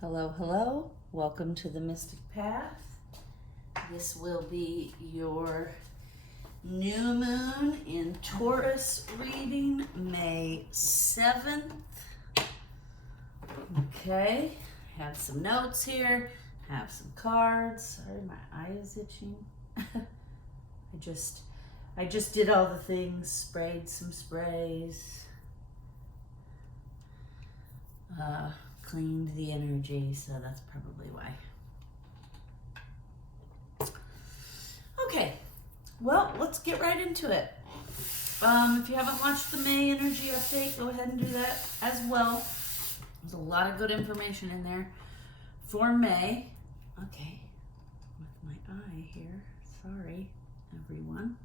Hello, hello. Welcome to the Mystic Path. This will be your new moon in Taurus reading, May 7th. Okay, have some notes here, have some cards. Sorry, my eye is itching. I just did all the things, sprayed some sprays. Cleaned the energy, so that's probably why. Okay, well, let's get right into it. If you haven't watched the May energy update, go ahead and do that as well. There's a lot of good information in there for May. Okay, with my eye here. Sorry, everyone.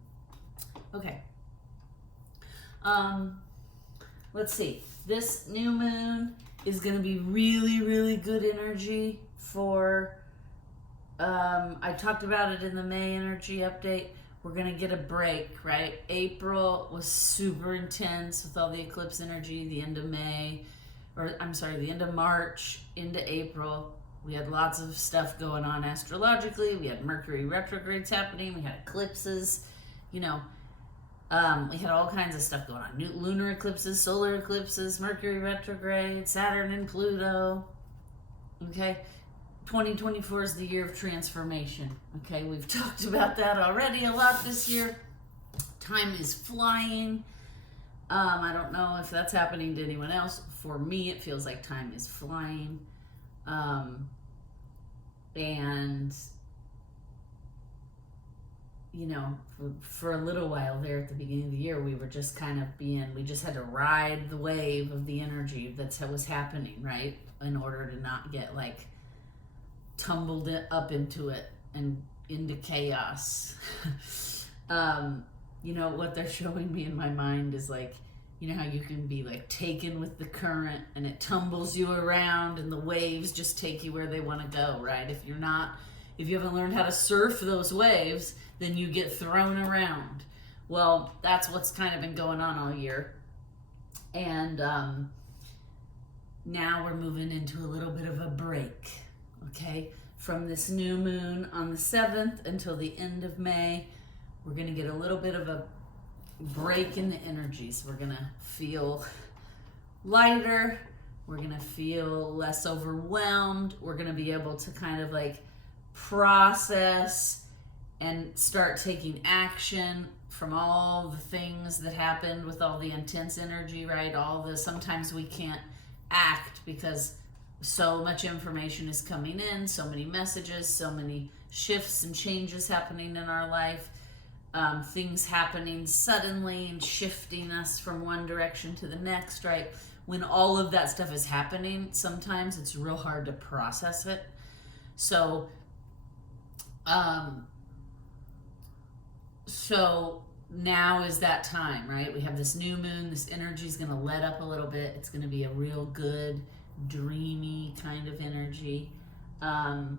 Okay. Let's see. This new moon is going to be really, really good energy for, I talked about it in the May energy update. We're going to get a break, right? April was super intense with all the eclipse energy, the end of May, the end of March into April. We had lots of stuff going on astrologically. We had Mercury retrogrades happening. We had eclipses, we had all kinds of stuff going on. Lunar eclipses, solar eclipses, Mercury retrograde, Saturn and Pluto. Okay, 2024 is the year of transformation. Okay, we've talked about that already a lot this year. Time is flying. I don't know if that's happening to anyone else. For me, it feels like time is flying. And for a little while there at the beginning of the year, we were just we just had to ride the wave of the energy that was happening, right? In order to not get tumbled up into it and into chaos. What they're showing me in my mind is how you can be taken with the current and it tumbles you around and the waves just take you where they want to go, right? If you haven't learned how to surf those waves, then you get thrown around. Well, that's what's kind of been going on all year. And now we're moving into a little bit of a break, okay? From this new moon on the 7th until the end of May, we're going to get a little bit of a break in the energies. We're going to feel lighter. We're going to feel less overwhelmed. We're going to be able to kind of process and start taking action from all the things that happened with all the intense energy, right? Sometimes we can't act because so much information is coming in, so many messages, so many shifts and changes happening in our life, things happening suddenly and shifting us from one direction to the next, right? When all of that stuff is happening, sometimes it's real hard to process it. So now is that time, right? We have this new moon. This energy is going to let up a little bit. It's going to be a real good, dreamy kind of energy. And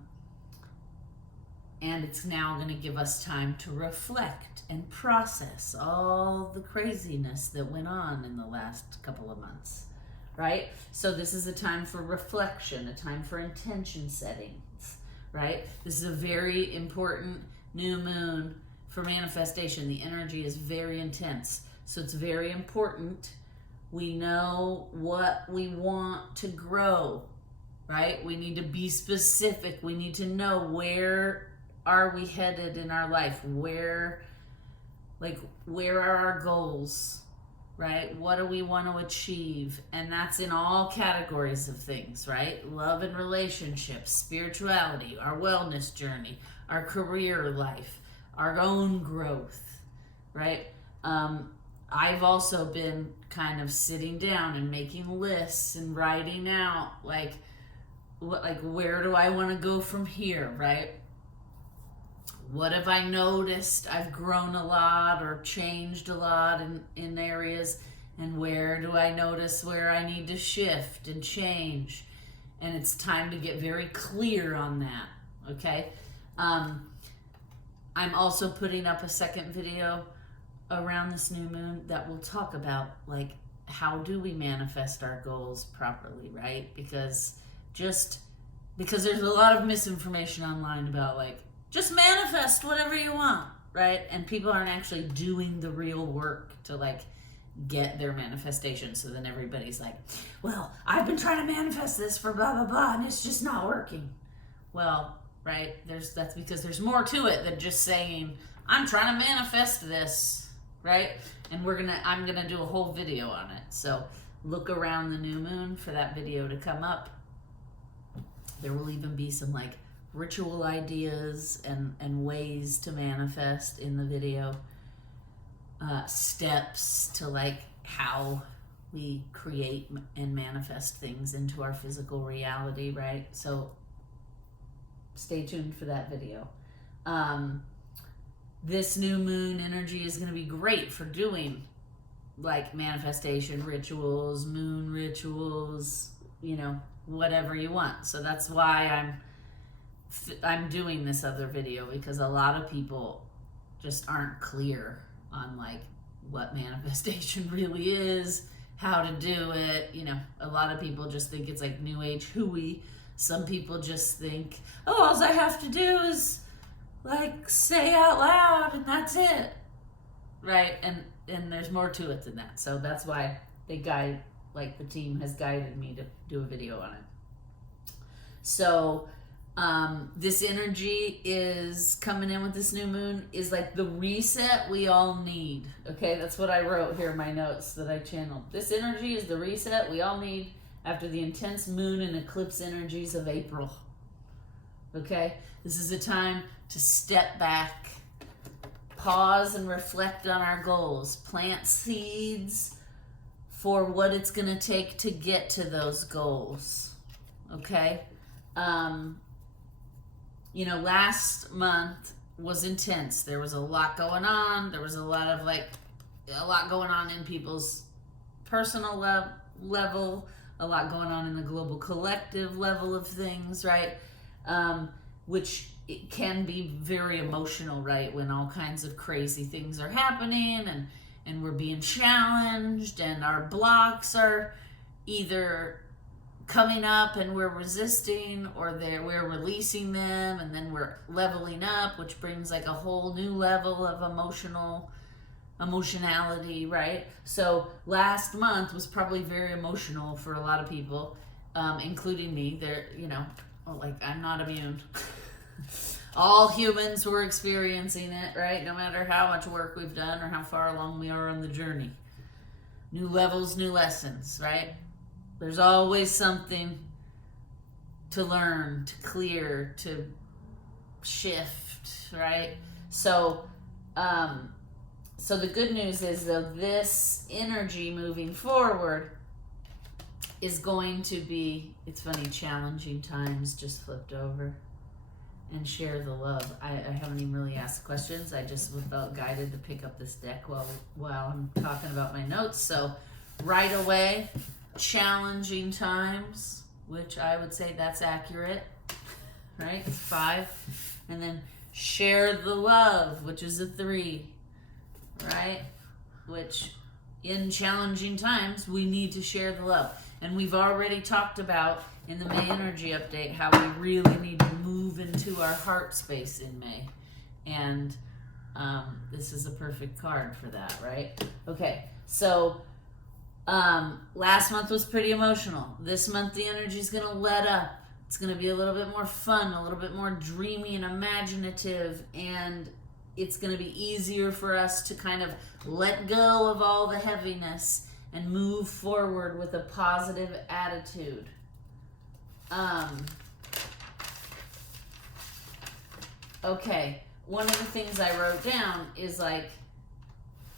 it's now going to give us time to reflect and process all the craziness that went on in the last couple of months, right? So this is a time for reflection, a time for intention settings, right? This is a very important new moon for manifestation. The energy is very intense. So it's very important we know what we want to grow, right? We need to be specific. We need to know where are we headed in our life? Where are our goals, right? What do we want to achieve? And that's in all categories of things, right? Love and relationships, spirituality, our wellness journey, our career life, our own growth, right? I've also been kind of sitting down and making lists and writing out where do I want to go from here, right? What have I noticed? I've grown a lot or changed a lot in areas, and where do I notice where I need to shift and change? And it's time to get very clear on that, okay? I'm also putting up a second video around this new moon that will talk about how do we manifest our goals properly, right? Because just because there's a lot of misinformation online about like, just manifest whatever you want, right? And people aren't actually doing the real work to like get their manifestation. So then everybody's like, well, I've been trying to manifest this for blah, blah, blah, and it's just not working. Well, right, that's because there's more to it than just saying, I'm trying to manifest this, right? And I'm gonna do a whole video on it. So look around the new moon for that video to come up. There will even be some like ritual ideas and ways to manifest in the video. Steps to like how we create and manifest things into our physical reality, right? So stay tuned for that video. This new moon energy is going to be great for doing like manifestation rituals, moon rituals, you know, whatever you want. So that's why I'm doing this other video, because a lot of people just aren't clear on like what manifestation really is, how to do it. You know, a lot of people just think it's like new age hooey. Some people just think, oh, all I have to do is like say out loud and that's it, right? And there's more to it than that. So that's why the team has guided me to do a video on it. So this energy is coming in with this new moon is like the reset we all need. Okay, that's what I wrote here in my notes that I channeled. This energy is the reset we all need after the intense moon and eclipse energies of April. Okay, this is a time to step back, pause and reflect on our goals, plant seeds for what it's going to take to get to those goals. Okay, you know, last month was intense. There was a lot going on. There was a lot going on in people's personal level, a lot going on in the global collective level of things, right? Which it can be very emotional, right? When all kinds of crazy things are happening and we're being challenged and our blocks are either coming up and we're resisting, or we're releasing them and then we're leveling up, which brings like a whole new level of emotionality, right? So last month was probably very emotional for a lot of people, including me. I'm not immune. All humans were experiencing it, right? No matter how much work we've done or how far along we are on the journey. New levels, new lessons, right? There's always something to learn, to clear, to shift, right? So the good news is, though, this energy moving forward is going to be, it's funny, challenging times just flipped over. And share the love. I haven't even really asked questions. I just felt guided to pick up this deck while I'm talking about my notes. So right away, challenging times, which I would say that's accurate, right? It's 5. And then share the love, which is a 3, right? Which in challenging times, we need to share the love. And we've already talked about in the May energy update how we really need to move into our heart space in May. And this is a perfect card for that, right? Okay, so last month was pretty emotional. This month the energy is going to let up. It's going to be a little bit more fun, a little bit more dreamy and imaginative, and it's going to be easier for us to kind of let go of all the heaviness and move forward with a positive attitude. Okay, one of the things I wrote down is like,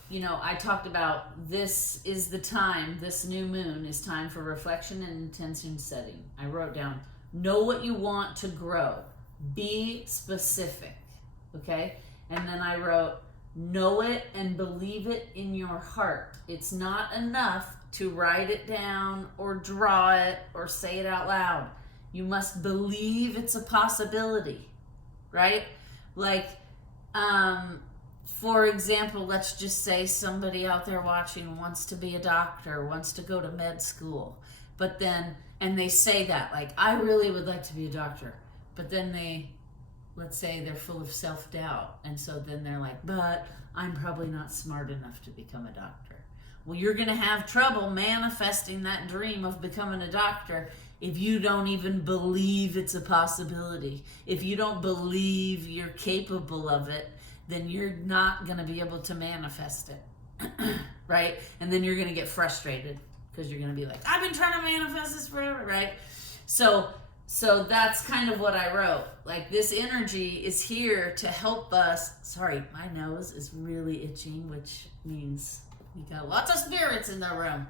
you know, I talked about this is the time, this new moon is time for reflection and intention setting. I wrote down, know what you want to grow. Be specific, okay? And then I wrote, know it and believe it in your heart. It's not enough to write it down or draw it or say it out loud. You must believe it's a possibility, right? Like, for example, let's just say somebody out there watching wants to be a doctor, wants to go to med school. But then, and they say that, like, I really would like to be a doctor. But then let's say they're full of self-doubt. And so then they're like, but I'm probably not smart enough to become a doctor. Well, you're going to have trouble manifesting that dream of becoming a doctor if you don't even believe it's a possibility. If you don't believe you're capable of it, then you're not going to be able to manifest it. Right? And then you're going to get frustrated because you're going to be like, I've been trying to manifest this forever, right? So that's kind of what I wrote. Like, this energy is here to help us. Sorry, my nose is really itching, which means we got lots of spirits in the room.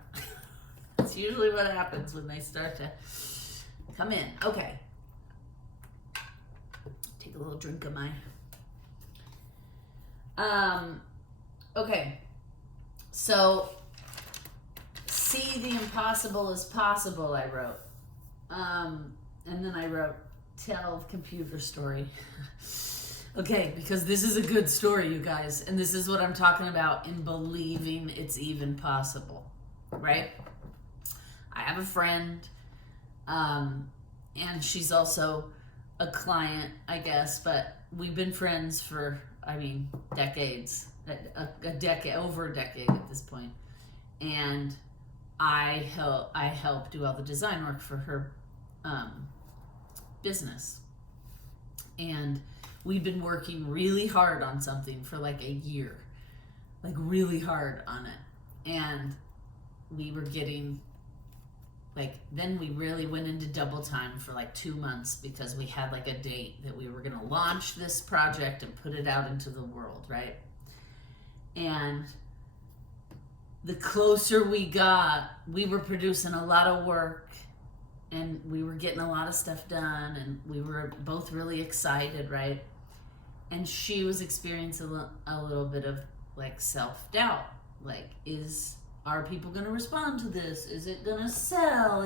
That's usually what happens when they start to come in. Okay. Take a little drink of my... Okay. So, see the impossible as possible, I wrote. And then I wrote, tell computer story. Okay, because this is a good story, you guys. And this is what I'm talking about in believing it's even possible, right? I have a friend, and she's also a client, I guess, but we've been friends for, decades, over a decade at this point. And I help do all the design work for her business. And we've been working really hard on something for like a year, like really hard on it. And we were getting then we really went into double time for like 2 months because we had like a date that we were going to launch this project and put it out into the world, right? And the closer we got, we were producing a lot of work and we were getting a lot of stuff done and we were both really excited, right? And she was experiencing a little bit of like self-doubt. Like, are people going to respond to this? Is it going to sell?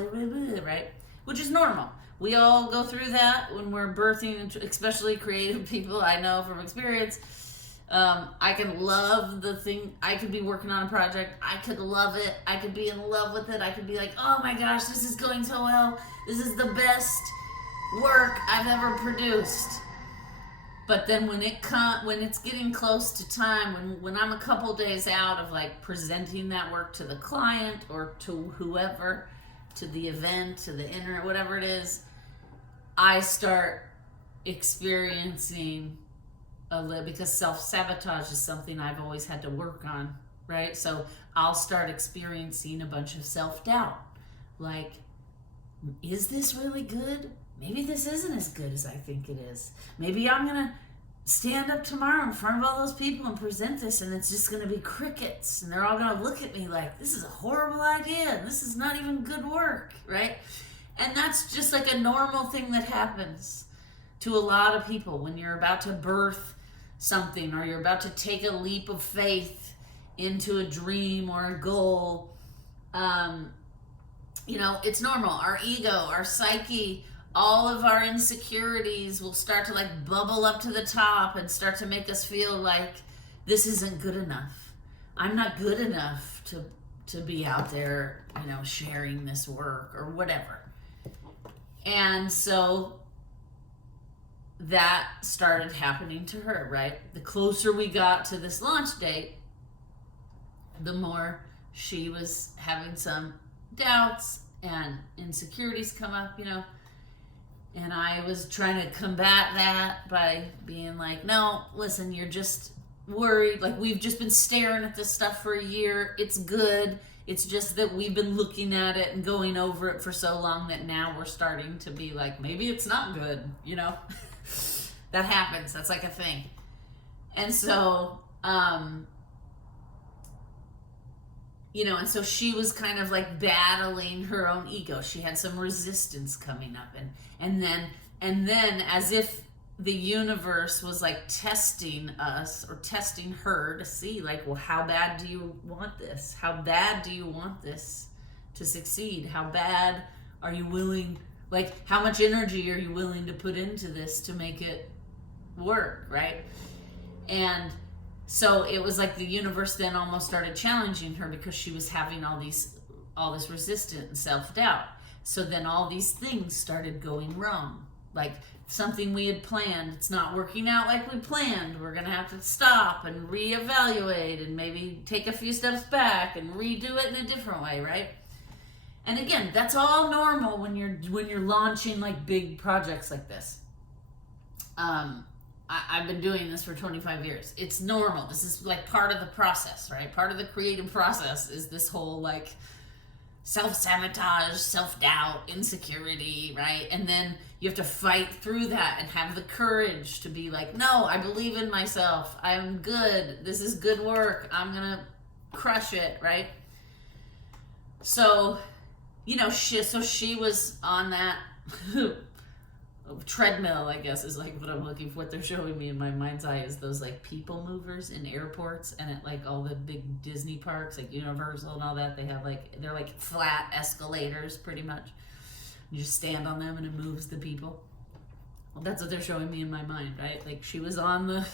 Right? Which is normal. We all go through that when we're birthing, especially creative people. I know from experience. I can love the thing. I could be working on a project. I could love it. I could be in love with it. I could be like, oh my gosh, this is going so well. This is the best work I've ever produced. But then when it's getting close to time, when I'm a couple days out of like presenting that work to the client or to whoever, to the event, to the internet, whatever it is, I start experiencing a little, because self-sabotage is something I've always had to work on, right? So I'll start experiencing a bunch of self-doubt. Like, is this really good? Maybe this isn't as good as I think it is. Maybe I'm going to stand up tomorrow in front of all those people and present this and it's just going to be crickets. And they're all going to look at me like, this is a horrible idea. And this is not even good work, right? And that's just like a normal thing that happens to a lot of people when you're about to birth something or you're about to take a leap of faith into a dream or a goal. It's normal. Our ego, our psyche, all of our insecurities will start to like bubble up to the top and start to make us feel like this isn't good enough. I'm not good enough to be out there, sharing this work or whatever. And so that started happening to her, right? The closer we got to this launch date, the more she was having some doubts and insecurities come up, And I was trying to combat that by being like, no, listen, you're just worried. Like, we've just been staring at this stuff for a year. It's good. It's just that we've been looking at it and going over it for so long that now we're starting to be like, maybe it's not good, That happens. That's like a thing. And so, and so she was kind of like battling her own ego. She had some resistance coming up, and then as if the universe was like testing us or testing her to see like, well, how bad do you want this? How bad do you want this to succeed? How bad are you willing, like, how much energy are you willing to put into this to make it work, right? And so it was like the universe then almost started challenging her because she was having all all this resistance and self-doubt. So then all these things started going wrong. Like something we had planned, it's not working out like we planned. We're going to have to stop and reevaluate and maybe take a few steps back and redo it in a different way, right? And again, that's all normal when you're launching like big projects like this. I've been doing this for 25 years. It's normal. This is like part of the process, right? Part of the creative process is this whole like self-sabotage, self-doubt, insecurity, right? And then you have to fight through that and have the courage to be like, no, I believe in myself. I'm good. This is good work. I'm going to crush it, right? So, you know, she was on that treadmill, I guess, is like what I'm looking for. What they're showing me in my mind's eye is those like people movers in airports and at like all the big Disney parks, like Universal and all that. They have like, they're like flat escalators pretty much. You just stand on them and it moves the people. Well, that's what they're showing me in my mind, right? Like she was on the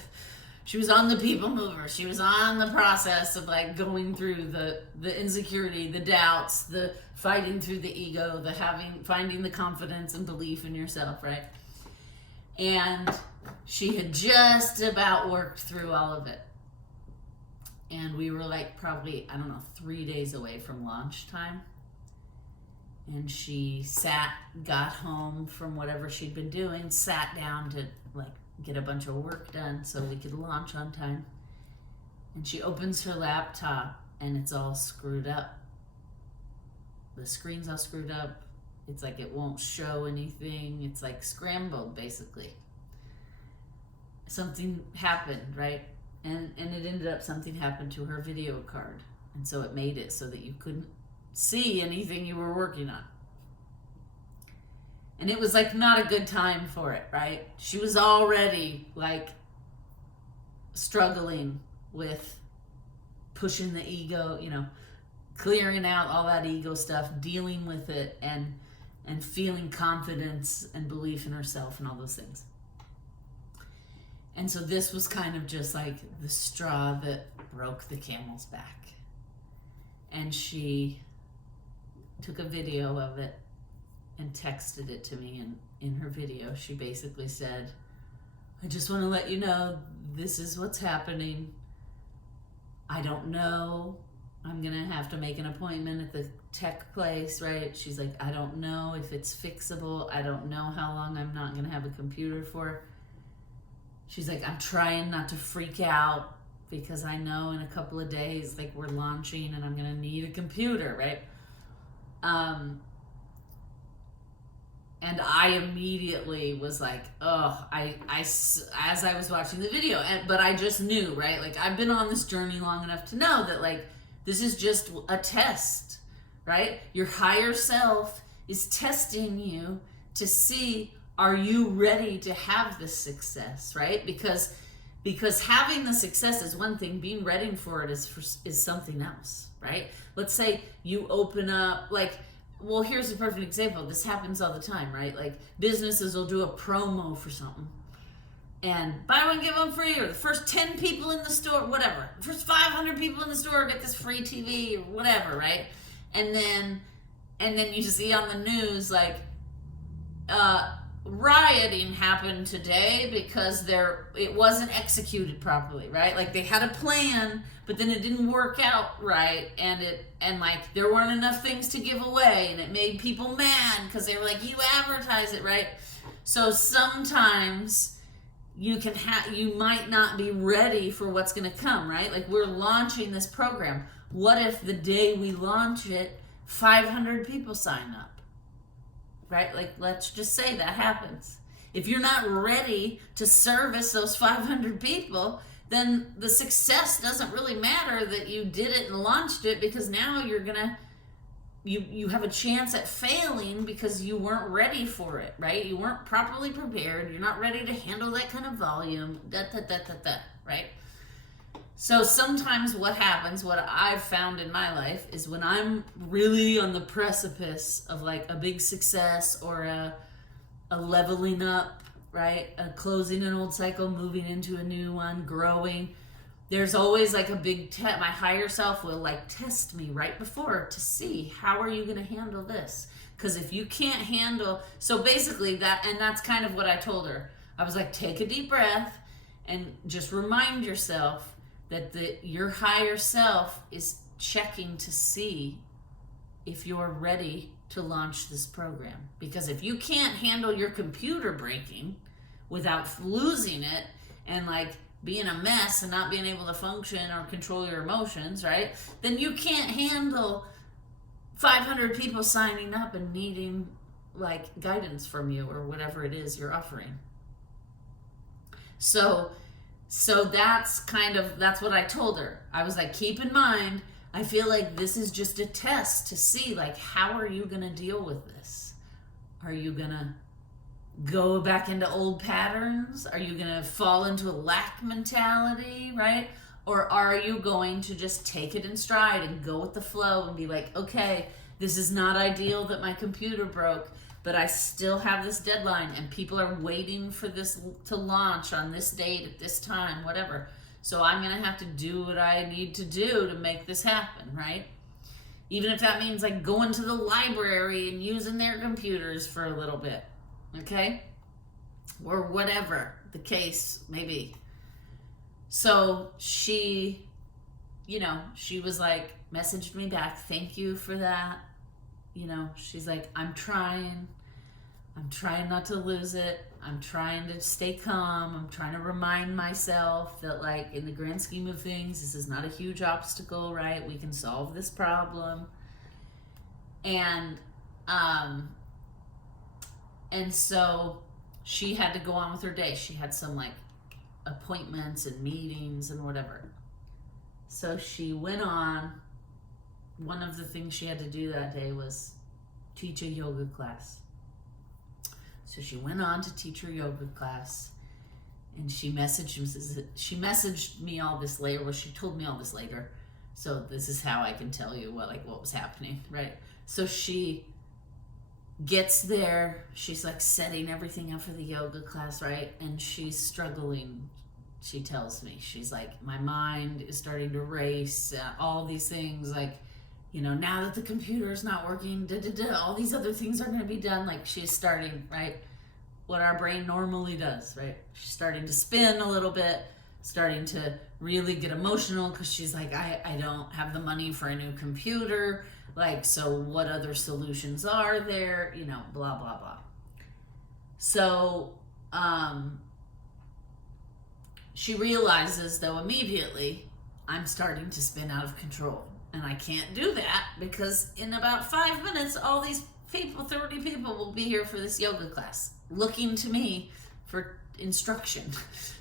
people mover. She was on the process of like going through the insecurity, the doubts, the fighting through the ego, the finding the confidence and belief in yourself, right? And she had just about worked through all of it. And we were like probably, 3 days away from launch time. And she got home from whatever she'd been doing, sat down to like get a bunch of work done so we could launch on time. And she opens her laptop and it's all screwed up. The screen's all screwed up. It's like it won't show anything. It's like scrambled basically. Something happened, right? And it ended up something happened to her video card. And so it made it so that you couldn't see anything you were working on. And it was like not a good time for it, right? She was already like struggling with pushing the ego, you know, clearing out all that ego stuff, dealing with it and feeling confidence and belief in herself and all those things. And so this was kind of just like the straw that broke the camel's back. And she took a video of it and texted it to me. And in her video, she basically said, I just want to let you know, this is what's happening. I don't know. I'm going to have to make an appointment at the tech place, right? She's like, I don't know if it's fixable. I don't know how long I'm not going to have a computer for. She's like, I'm trying not to freak out because I know in a couple of days, like we're launching and I'm going to need a computer, right? And I immediately was like, as I was watching the video, but I just knew, right? Like I've been on this journey long enough to know that like, this is just a test, right? Your higher self is testing you to see, are you ready to have this success, right? Because having the success is one thing, being ready for it is something else, right? Let's say you open up, like, well, here's a perfect example. This happens all the time, right? Like businesses will do a promo for something and buy one, give one free, or the first 10 people in the store, whatever. The first 500 people in the store get this free TV or whatever, right? And then you see on the news, like, rioting happened today because it wasn't executed properly, right? Like they had a plan, but then it didn't work out right, and like there weren't enough things to give away, and it made people mad because they were like, you advertise it, right? So sometimes you might not be ready for what's going to come, right? Like we're launching this program. What if the day we launch it, 500 people sign up? Right? Like, let's just say that happens. If you're not ready to service those 500 people, then the success doesn't really matter that you did it and launched it, because now you have a chance at failing because you weren't ready for it, right? You weren't properly prepared. You're not ready to handle that kind of volume, right? So sometimes what happens, what I've found in my life, is when I'm really on the precipice of like a big success or a leveling up, right? A closing an old cycle, moving into a new one, growing. there's always like a big my higher self will like test me right before to see how are you going to handle this. Because if you can't handle, so basically that's kind of what I told her. I was like, take a deep breath and just remind yourself that your higher self is checking to see if you're ready to launch this program. Because if you can't handle your computer breaking without losing it and like being a mess and not being able to function or control your emotions, right? Then you can't handle 500 people signing up and needing like guidance from you or whatever it is you're offering. So that's what I told her. I was like, keep in mind, I feel like this is just a test to see like, how are you going to deal with this? Are you going to go back into old patterns? Are you going to fall into a lack mentality, right? Or are you going to just take it in stride and go with the flow and be like, okay, this is not ideal that my computer broke, but I still have this deadline and people are waiting for this to launch on this date at this time, whatever. So I'm going to have to do what I need to do to make this happen, right? Even if that means like going to the library and using their computers for a little bit, okay? Or whatever the case may be. So she was like, messaged me back, thank you for that. She's like, I'm trying not to lose it. I'm trying to stay calm. I'm trying to remind myself that like in the grand scheme of things, this is not a huge obstacle, right? We can solve this problem. And so she had to go on with her day. She had some like appointments and meetings and whatever. So she went on. One of the things she had to do that day was teach a yoga class. So she went on to teach her yoga class, and she messaged me all this later. Well, she told me all this later. So this is how I can tell you what was happening, right? So she gets there. She's like setting everything up for the yoga class, right? And she's struggling. She tells me, she's like, my mind is starting to race. All these things, like, now that the computer is not working, all these other things are going to be done. Like she's starting, right? What our brain normally does, right? She's starting to spin a little bit, starting to really get emotional because she's like, I don't have the money for a new computer. Like, so what other solutions are there? Blah, blah, blah. So, she realizes though immediately, I'm starting to spin out of control. And I can't do that because in about 5 minutes, all these people, 30 people will be here for this yoga class looking to me for instruction.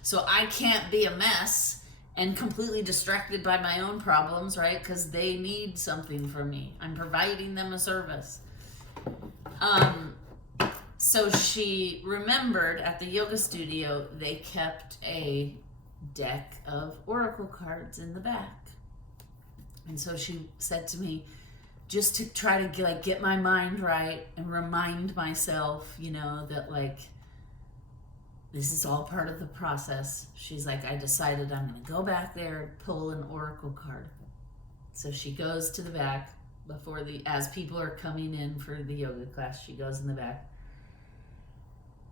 So I can't be a mess and completely distracted by my own problems, right? Because they need something from me. I'm providing them a service. So she remembered at the yoga studio, they kept a deck of oracle cards in the back. And so she said to me, just to try to get my mind right and remind myself, that like, this is all part of the process. She's like, I decided I'm going to go back there and pull an oracle card. So she goes to the back as people are coming in for the yoga class, she goes in the back.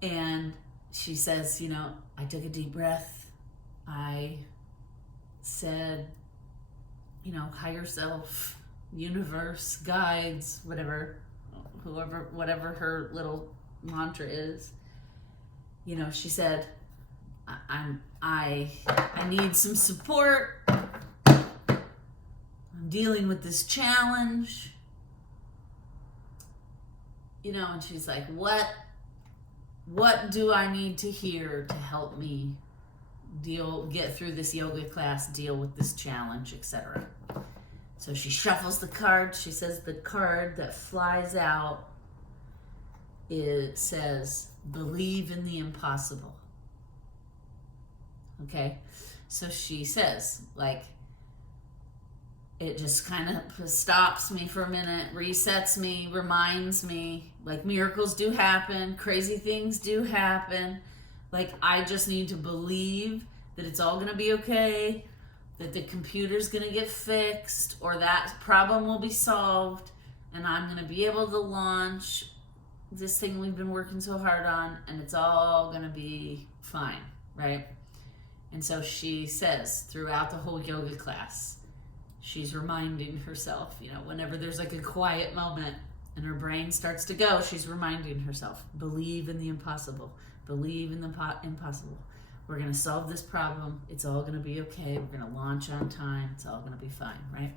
And she says, I took a deep breath. I said, higher self, universe, guides, whatever her little mantra is. She said, I need some support. I'm dealing with this challenge. And she's like, what do I need to hear to help me get through this yoga class, deal with this challenge, etc. So she shuffles the cards. She says the card that flies out, it says, believe in the impossible. Okay? So she says, it just kind of stops me for a minute, resets me, reminds me, miracles do happen, crazy things do happen. I just need to believe that it's all going to be okay. that the computer's going to get fixed or that problem will be solved and I'm going to be able to launch this thing we've been working so hard on and it's all going to be fine, right? And so she says throughout the whole yoga class, she's reminding herself, you know, whenever there's like a quiet moment and her brain starts to go, she's reminding herself, believe in the impossible, believe in the impossible. We're going to solve this problem. It's all going to be okay. We're going to launch on time. It's all going to be fine, right?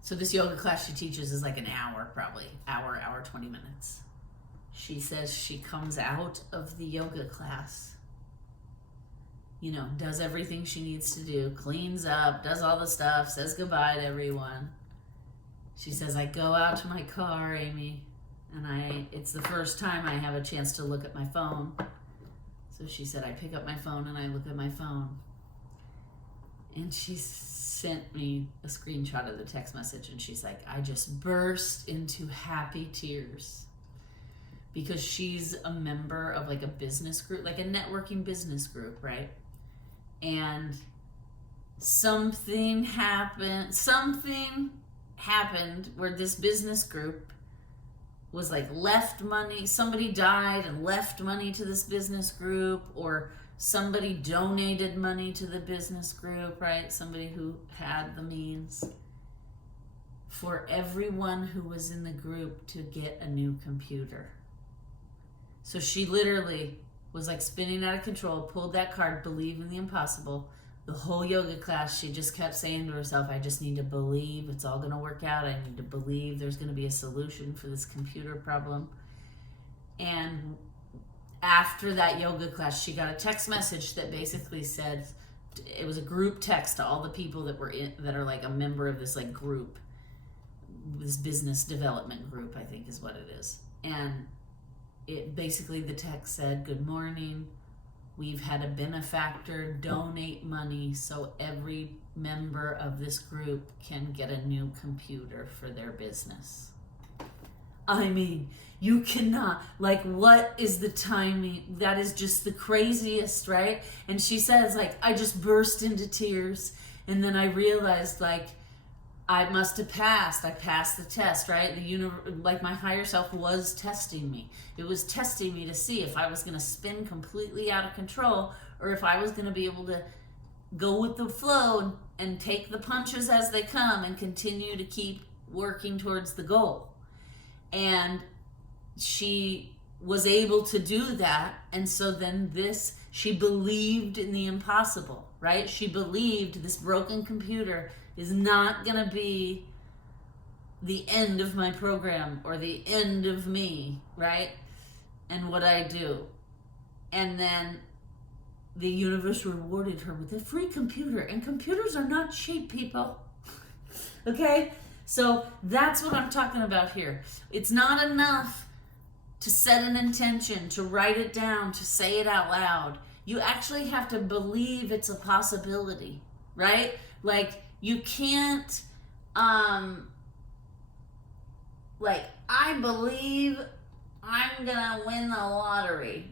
So this yoga class she teaches is like an hour, probably. Hour, 20 minutes. She says she comes out of the yoga class, you know, does everything she needs to do, cleans up, does all the stuff, says goodbye to everyone. She says, I go out to my car, Amy, and it's the first time I have a chance to look at my phone. So she said, I pick up my phone and I look at my phone. And she sent me a screenshot of the text message and she's like, I just burst into happy tears. Because she's a member of like a business group, like a networking business group, right? And something happened where this business group was like left money, somebody died and left money to this business group, or somebody donated money to the business group, right? Somebody who had the means for everyone who was in the group to get a new computer. So she literally was like spinning out of control, pulled that card, believe in the impossible. The whole yoga class, she just kept saying to herself, I just need to believe it's all going to work out. I need to believe there's going to be a solution for this computer problem. And after that yoga class, she got a text message that basically said, it was a group text to all the people that are like a member of this like group, this business development group, I think is what it is. And it basically, the text said, good morning. We've had a benefactor donate money so every member of this group can get a new computer for their business. I mean, you cannot, like, what is the timing? That is just the craziest, right? And she says, like, I just burst into tears. And then I realized, like, I must have passed. I passed the test, right? Like my higher self was testing me. It was testing me to see if I was going to spin completely out of control or if I was going to be able to go with the flow and take the punches as they come and continue to keep working towards the goal. And she was able to do that. And so then she believed in the impossible, right? She believed this broken computer is not going to be the end of my program or the end of me, right? And what I do. And then the universe rewarded her with a free computer. And computers are not cheap, people. Okay? So that's what I'm talking about here. It's not enough to set an intention, to write it down, to say it out loud. You actually have to believe it's a possibility, right? Like, you can't, like, I believe I'm gonna win the lottery,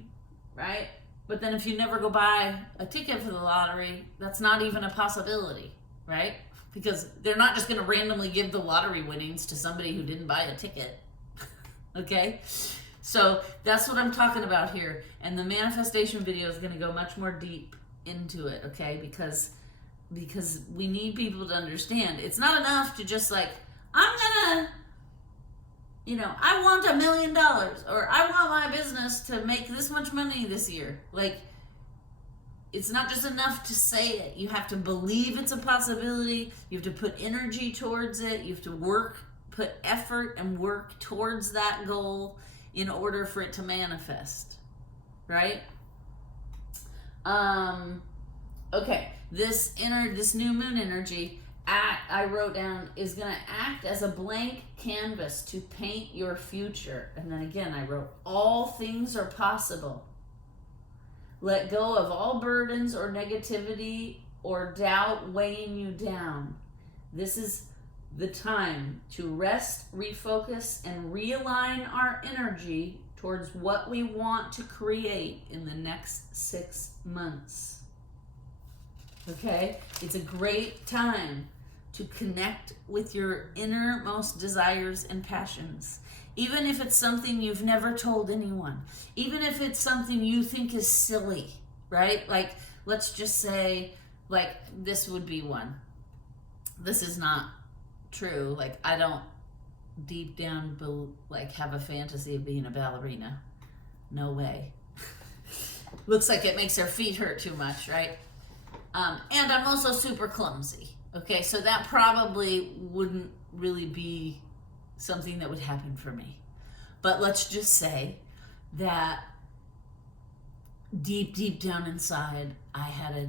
right? But then if you never go buy a ticket for the lottery, that's not even a possibility, right? Because they're not just gonna randomly give the lottery winnings to somebody who didn't buy a ticket, okay? So that's what I'm talking about here. And the manifestation video is gonna go much more deep into it, okay? Because we need people to understand it's not enough to just like, I'm gonna, I want $1 million or I want my business to make this much money this year. Like, it's not just enough to say it. You have to believe it's a possibility. You have to put energy towards it. You have to put effort and work towards that goal in order for it to manifest, right? Okay. This new moon energy, I wrote down, is going to act as a blank canvas to paint your future. And then again, I wrote, all things are possible. Let go of all burdens or negativity or doubt weighing you down. This is the time to rest, refocus, and realign our energy towards what we want to create in the next 6 months. Okay? It's a great time to connect with your innermost desires and passions. Even if it's something you've never told anyone. Even if it's something you think is silly, right? Like, let's just say, like, this would be one. This is not true. Like, I don't deep down have a fantasy of being a ballerina. No way. Looks like it makes our feet hurt too much, right? And I'm also super clumsy. Okay, so that probably wouldn't really be something that would happen for me. But let's just say that deep down inside, I had a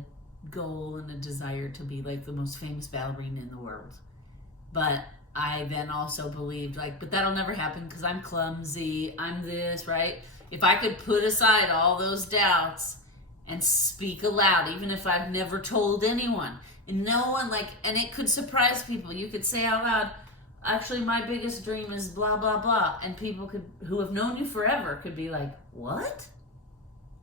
goal and a desire to be like the most famous ballerina in the world. But I then also believed but that'll never happen because I'm clumsy, I'm this, right? If I could put aside all those doubts and speak aloud, even if I've never told anyone, and no one and it could surprise people. You could say out loud, actually my biggest dream is blah, blah, blah. And people who have known you forever could be like, what?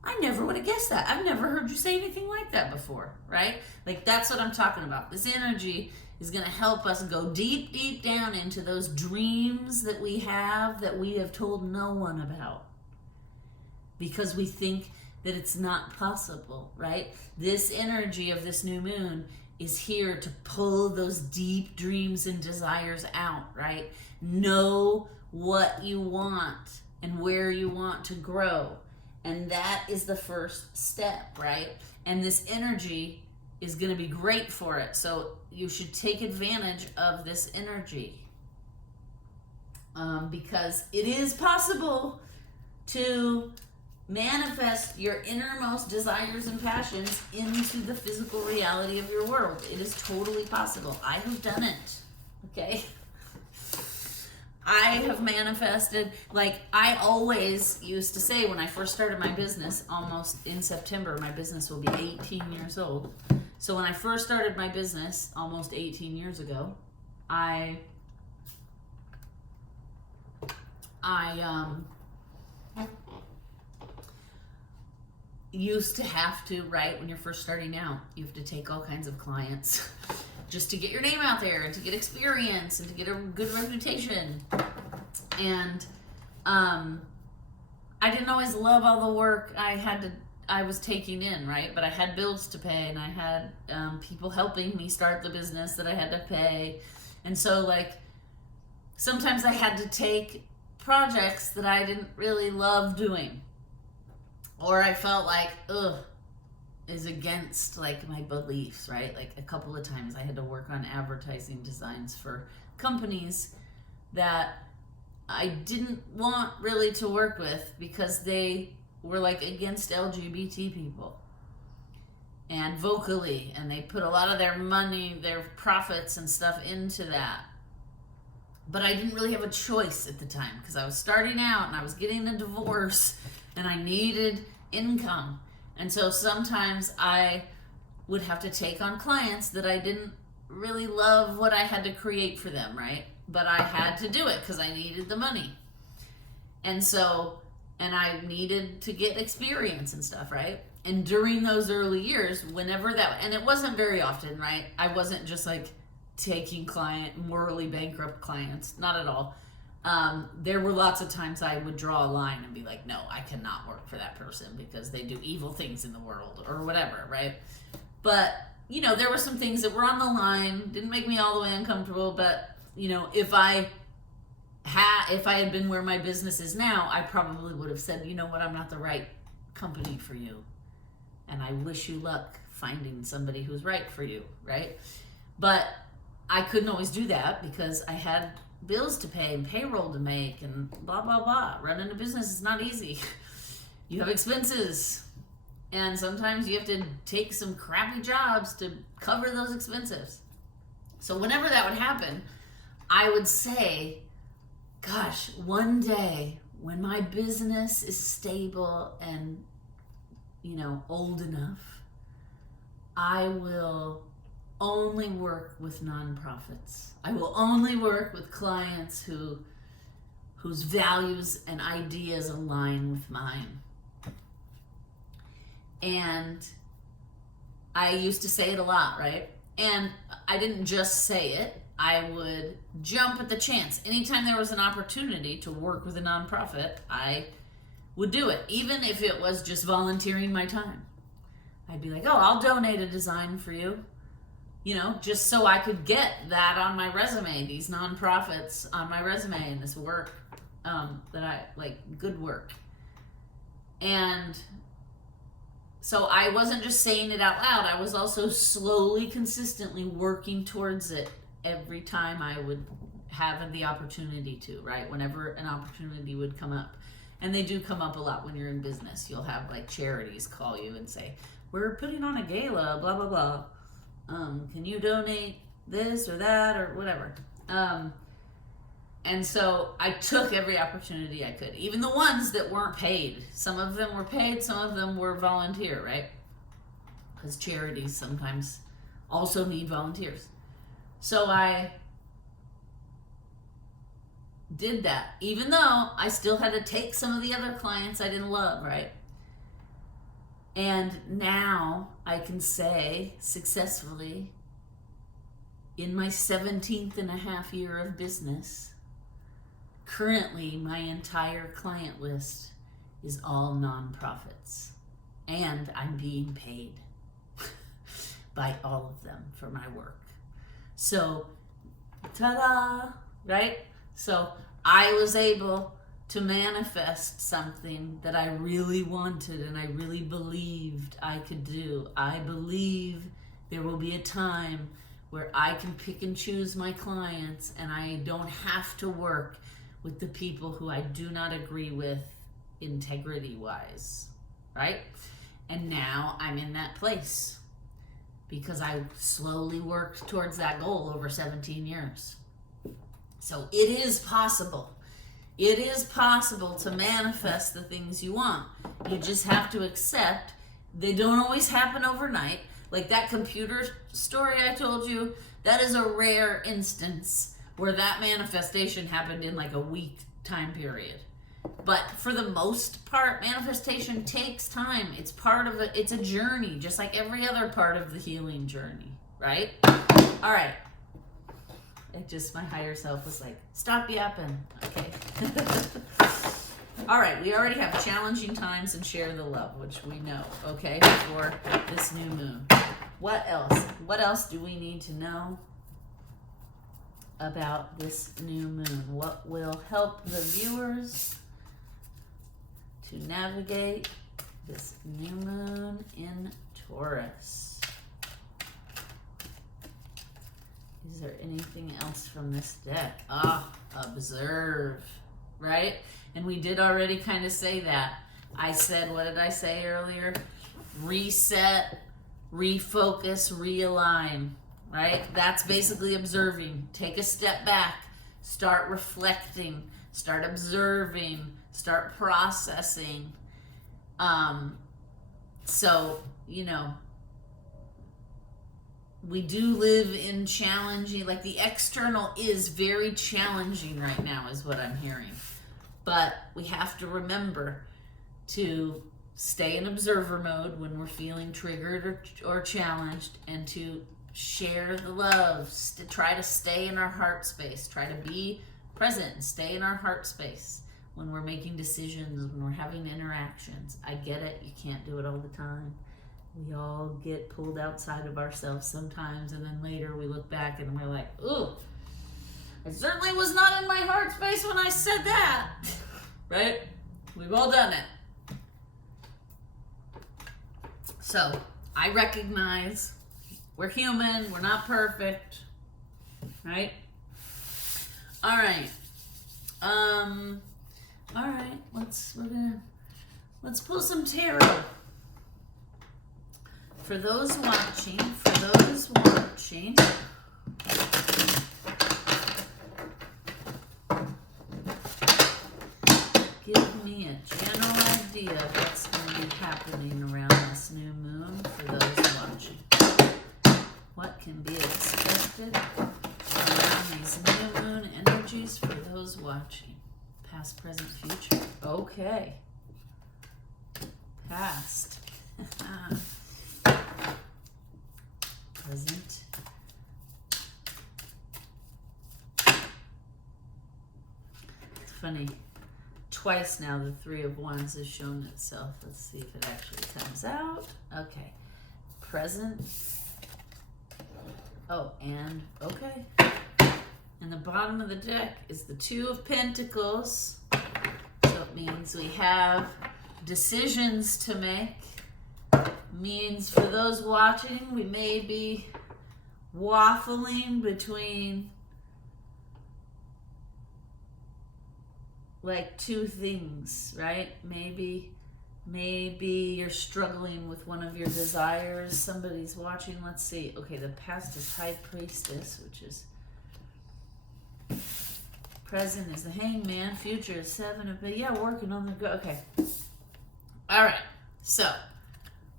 I never would have guessed that. I've never heard you say anything like that before, right? Like, that's what I'm talking about. This energy is going to help us go deep down into those dreams that we have told no one about. Because we think that it's not possible, right? This energy of this new moon is here to pull those deep dreams and desires out, right? Know what you want and where you want to grow. And that is the first step, right? And this energy is going to be great for it. So you should take advantage of this energy. Because it is possible to manifest your innermost desires and passions into the physical reality of your world. It is totally possible. I have done it. Okay? I have manifested, I always used to say when I first started my business, almost in September, my business will be 18 years old. So when I first started my business almost 18 years ago, I used to have to, right, when you're first starting out, you have to take all kinds of clients just to get your name out there and to get experience and to get a good reputation. And I didn't always love all the work I was taking in, right? But I had bills to pay, and I had people helping me start the business that I had to pay. And so sometimes I had to take projects that I didn't really love doing. Or I felt is against my beliefs, right? A couple of times I had to work on advertising designs for companies that I didn't want really to work with because they were against LGBT people and vocally, and they put a lot of their money, their profits and stuff into that. But I didn't really have a choice at the time because I was starting out and I was getting a divorce and I needed income. And so sometimes I would have to take on clients that I didn't really love what I had to create for them, right? But I had to do it because I needed the money. And I needed to get experience and stuff, right? And during those early years, and it wasn't very often, right? I wasn't just taking morally bankrupt clients, not at all. There were lots of times I would draw a line and be like, no, I cannot work for that person because they do evil things in the world or whatever, right? But, there were some things that were on the line, didn't make me all the way uncomfortable, but, if I had been where my business is now, I probably would have said, you know what, I'm not the right company for you. And I wish you luck finding somebody who's right for you, right? But I couldn't always do that because I had bills to pay and payroll to make and blah, blah, blah. Running a business is not easy. You have expenses. And sometimes you have to take some crappy jobs to cover those expenses. So whenever that would happen, I would say, gosh, one day when my business is stable and, old enough, I will only work with nonprofits. I will only work with clients whose values and ideas align with mine. And I used to say it a lot, right? And I didn't just say it. I would jump at the chance. Anytime there was an opportunity to work with a nonprofit, I would do it, even if it was just volunteering my time. I'd be like, oh, I'll donate a design for you, you know, just so I could get that on my resume, these nonprofits on my resume and this work that I like, good work. And so I wasn't just saying it out loud, I was also slowly, consistently working towards it every time I would have the opportunity to, right? Whenever an opportunity would come up. And they do come up a lot when you're in business. You'll have like charities call you and say, we're putting on a gala, blah, blah, blah. Can you donate this or that or whatever? And so I took every opportunity I could, even the ones that weren't paid. Some of them were paid, some of them were volunteer, right? Because charities sometimes also need volunteers. So I did that, even though I still had to take some of the other clients I didn't love, right? And now I can say successfully, in my 17th and a half year of business, currently my entire client list is all nonprofits. And I'm being paid by all of them for my work. So, ta-da, right? So I was able to manifest something that I really wanted and I really believed I could do. I believe there will be a time where I can pick and choose my clients and I don't have to work with the people who I do not agree with integrity-wise, right? And now I'm in that place because I slowly worked towards that goal over 17 years. So it is possible. It is possible to manifest the things you want. You just have to accept they don't always happen overnight. Like that computer story I told you, that is a rare instance where that manifestation happened in like a week time period. But for the most part, manifestation takes time. It's part of it. It's a journey, just like every other part of the healing journey, right? All right. It just, my higher self was like, stop yapping. Okay. All right, we already have challenging times and share the love, which we know, okay, for this new moon. What else? What else do we need to know about this new moon? What will help the viewers to navigate this new moon in Taurus? Is there anything else from this deck? Observe, right? And we did already kind of say that. I said, what did I say earlier? Reset, refocus, realign, right? That's basically observing. Take a step back, start reflecting, start observing, start processing. So, you know, we do live in challenging, like the external is very challenging right now is what I'm hearing. But we have to remember to stay in observer mode when we're feeling triggered or challenged, and to share the love, to try to stay in our heart space, try to be present and stay in our heart space when we're making decisions, when we're having interactions. I get it, you can't do it all the time. We all get pulled outside of ourselves sometimes, and then later we look back and we're like, ooh, I certainly was not in my heart space when I said that, right? We've all done it. So I recognize we're human, we're not perfect, right? All right. All right, let's pull some tarot. For those watching, give me a general idea of what's going to be happening around this new moon for those watching. What can be expected around these new moon energies for those watching? Past, present, future. Okay. Past. present. It's funny. Twice now the Three of Wands has shown itself. Let's see if it actually comes out. Okay. Present. Oh, and okay. And the bottom of the deck is the Two of Pentacles. So it means we have decisions to make. Means for those watching, we may be waffling between like two things, right? Maybe you're struggling with one of your desires. Somebody's watching. Let's see. Okay, the past is High Priestess, which is present is the Hangman. Future is Seven of, but yeah, working on the go. Okay. All right. So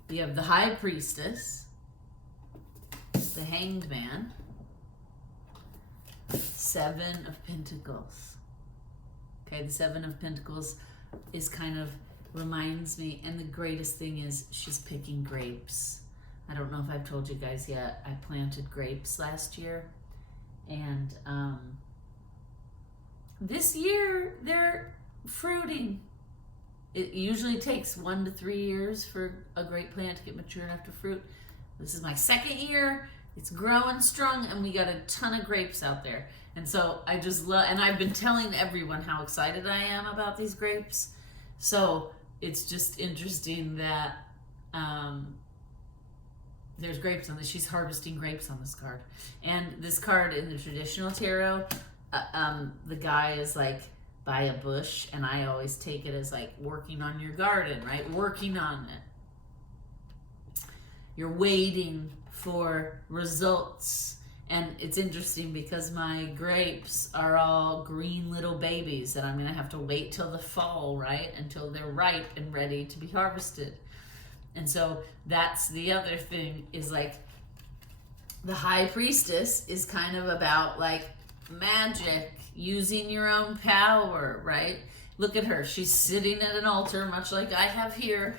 we have the High Priestess, the Hanged Man, Seven of Pentacles. Okay, the Seven of Pentacles is kind of reminds me, and the greatest thing is she's picking grapes. I don't know if I've told you guys yet, I planted grapes last year, and this year they're fruiting. It usually takes 1 to 3 years for a grape plant to get mature enough to fruit. This is my second year. It's growing strong, and we got a ton of grapes out there. And so I just love, and I've been telling everyone how excited I am about these grapes. So it's just interesting that there's grapes on this. She's harvesting grapes on this card. And this card in the traditional tarot, the guy is like by a bush, and I always take it as like working on your garden, right? Working on it. You're waiting for results. And it's interesting because my grapes are all green little babies that I'm going to have to wait till the fall, right? Until they're ripe and ready to be harvested. And so that's the other thing, is like the High Priestess is kind of about like magic, using your own power, right? Look at her. She's sitting at an altar, much like I have here.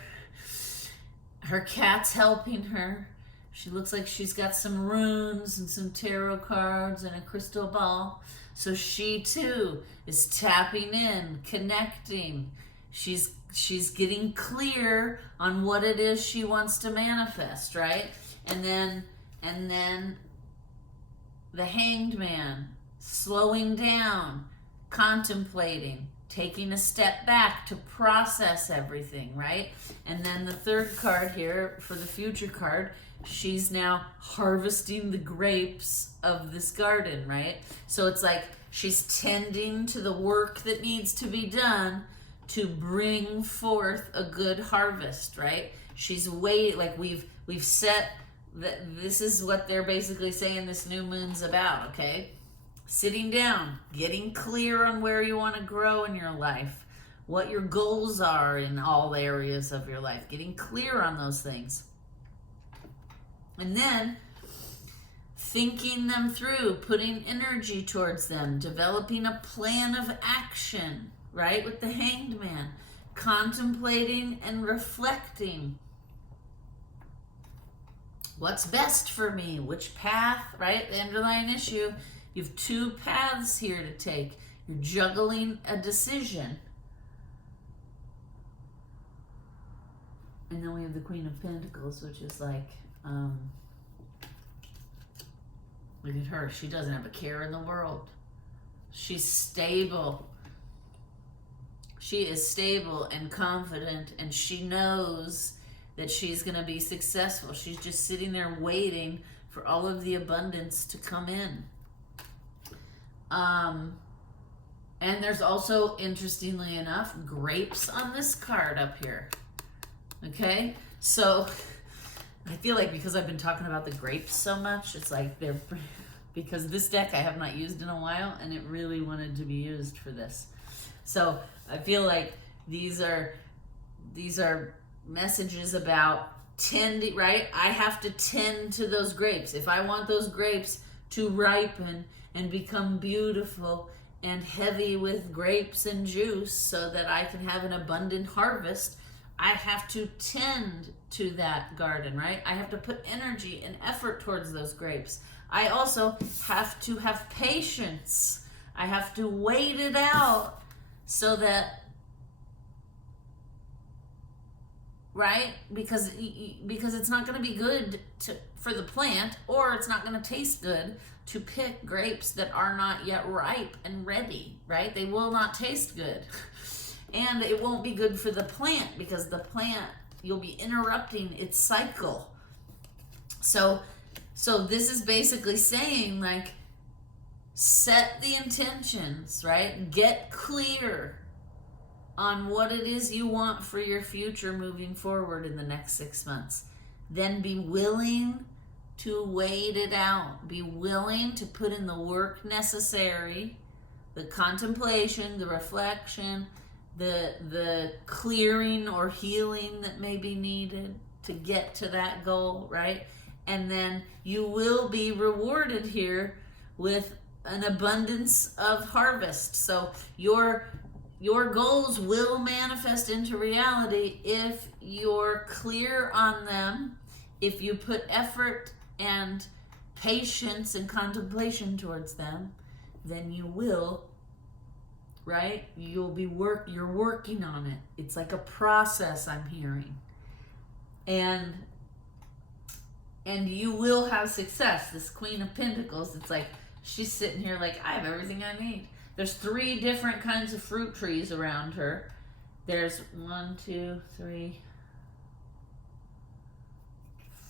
Her cat's helping her. She looks like she's got some runes and some tarot cards and a crystal ball. So she too is tapping in, connecting. She's getting clear on what it is she wants to manifest, right? And then the Hanged Man, slowing down, contemplating, taking a step back to process everything, right? And then the third card here for the Future card, she's now harvesting the grapes of this garden, right? So it's like she's tending to the work that needs to be done to bring forth a good harvest, right? She's waiting, like we've set that this is what they're basically saying this new moon's about, okay? Sitting down, getting clear on where you want to grow in your life, what your goals are in all areas of your life, getting clear on those things. And then thinking them through, putting energy towards them, developing a plan of action, right? With the Hanged Man, contemplating and reflecting. What's best for me? Which path, right? The underlying issue. You have two paths here to take. You're juggling a decision. And then we have the Queen of Pentacles, which is like, look at her. She doesn't have a care in the world. She's stable. She is stable and confident, and she knows that she's going to be successful. She's just sitting there waiting for all of the abundance to come in. And there's also, interestingly enough, grapes on this card up here. Okay? So I feel like because I've been talking about the grapes so much, it's like they're, because this deck I have not used in a while, and it really wanted to be used for this. So I feel like these are messages about tending, right? I have to tend to those grapes. If I want those grapes to ripen and become beautiful and heavy with grapes and juice so that I can have an abundant harvest, I have to tend to that garden, right? I have to put energy and effort towards those grapes. I also have to have patience. I have to wait it out so that, right? Because it's not going to be good for the plant, or it's not going to taste good to pick grapes that are not yet ripe and ready, right? They will not taste good. And it won't be good for the plant, because the plant, you'll be interrupting its cycle. So this is basically saying, like, set the intentions, right? Get clear on what it is you want for your future moving forward in the next 6 months. Then be willing to wait it out. Be willing to put in the work necessary, the contemplation, the reflection, the clearing or healing that may be needed to get to that goal, right? And then you will be rewarded here with an abundance of harvest. So your goals will manifest into reality if you're clear on them, if you put effort and patience and contemplation towards them. Then you will, right? You're working on it. It's like a process, I'm hearing. And you will have success. This Queen of Pentacles, it's like she's sitting here like, I have everything I need. There's 3 different kinds of fruit trees around her. There's 1, 2, 3,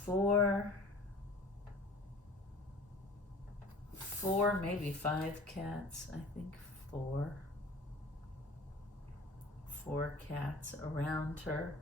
4, maybe 5 cats. I think 4 cats around her,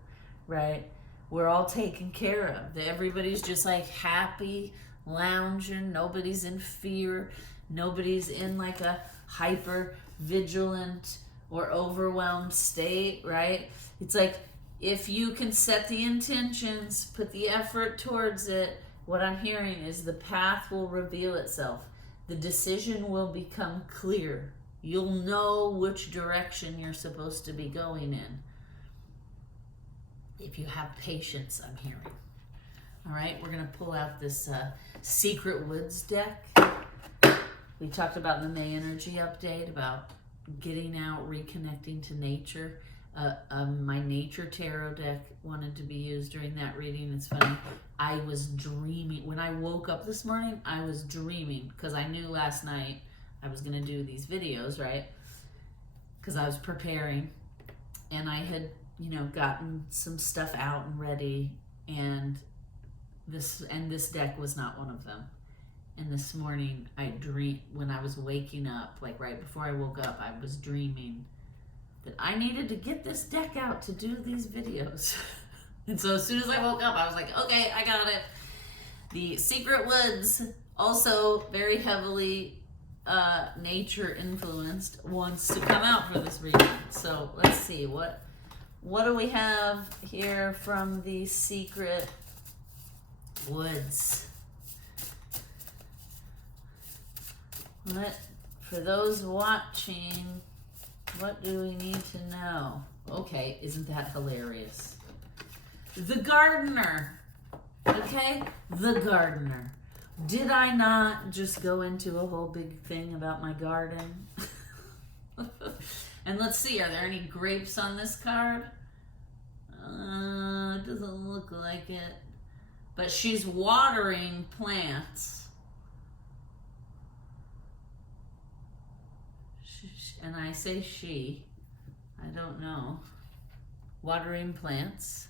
right? We're all taken care of. Everybody's just like happy, lounging. Nobody's in fear. Nobody's in like a hyper vigilant or overwhelmed state, right? It's like, if you can set the intentions, put the effort towards it, what I'm hearing is the path will reveal itself. The decision will become clear. You'll know which direction you're supposed to be going in. If you have patience, I'm hearing. All right, we're going to pull out this Secret Woods deck. We talked about in the May energy update about getting out, reconnecting to nature. My nature tarot deck wanted to be used during that reading. It's funny. I was dreaming. When I woke up this morning, I was dreaming, because I knew last night I was going to do these videos, right? Because I was preparing, and I had, gotten some stuff out and ready, and this deck was not one of them. And this morning I dreamed, when I was waking up, like right before I woke up, I was dreaming that I needed to get this deck out to do these videos. And so as soon as I woke up, I was like, okay, I got it. The Secret Woods, also very heavily nature influenced, wants to come out for this reading. So let's see, what do we have here from the Secret Woods? For those watching, what do we need to know? Okay, isn't that hilarious? The gardener. Okay, the gardener. Did I not just go into a whole big thing about my garden? And let's see, are there any grapes on this card? It doesn't look like it. But she's watering plants. And I say she. I don't know. Watering plants.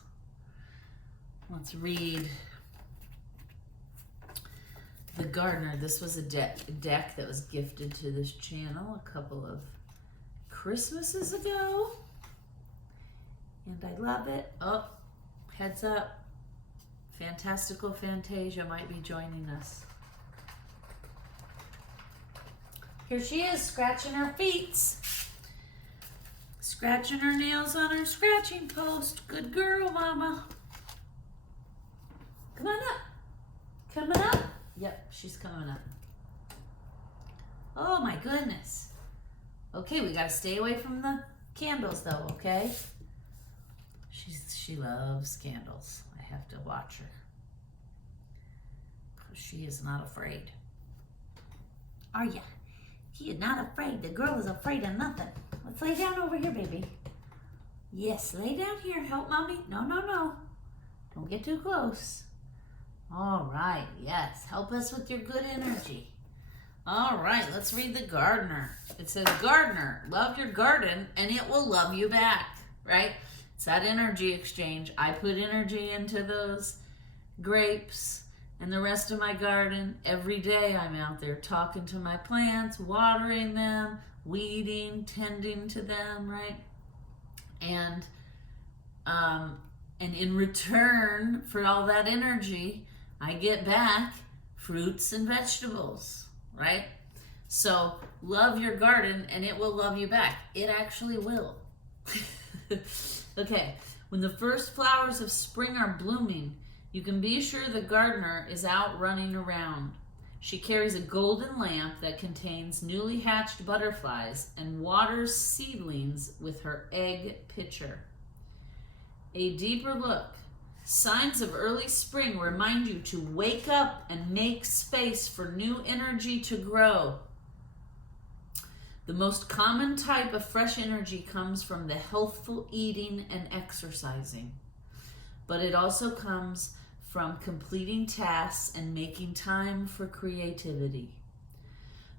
Let's read The Gardener. This was a deck that was gifted to this channel a couple of Christmases ago. And I love it. Oh, heads up. Fantastical Fantasia might be joining us. Here she is, scratching her feet. Scratching her nails on her scratching post. Good girl, mama. Come on up. Coming up? Yep, she's coming up. Oh my goodness. Okay, we gotta stay away from the candles though, okay? She loves candles. I have to watch her. She is not afraid. Are ya? She is not afraid. The girl is afraid of nothing. Let's lay down over here, baby. Yes, lay down here. Help mommy. No, no, no. Don't get too close. All right. Yes. Help us with your good energy. All right. Let's read the gardener. It says, gardener, love your garden and it will love you back. Right? It's that energy exchange. I put energy into those grapes and the rest of my garden. Every day I'm out there talking to my plants, watering them, weeding, tending to them, right? And in return for all that energy, I get back fruits and vegetables, right? So love your garden and it will love you back. It actually will. Okay, when the first flowers of spring are blooming, you can be sure the gardener is out running around. She carries a golden lamp that contains newly hatched butterflies and waters seedlings with her egg pitcher. A deeper look. Signs of early spring remind you to wake up and make space for new energy to grow. The most common type of fresh energy comes from the healthful eating and exercising, but it also comes from completing tasks and making time for creativity.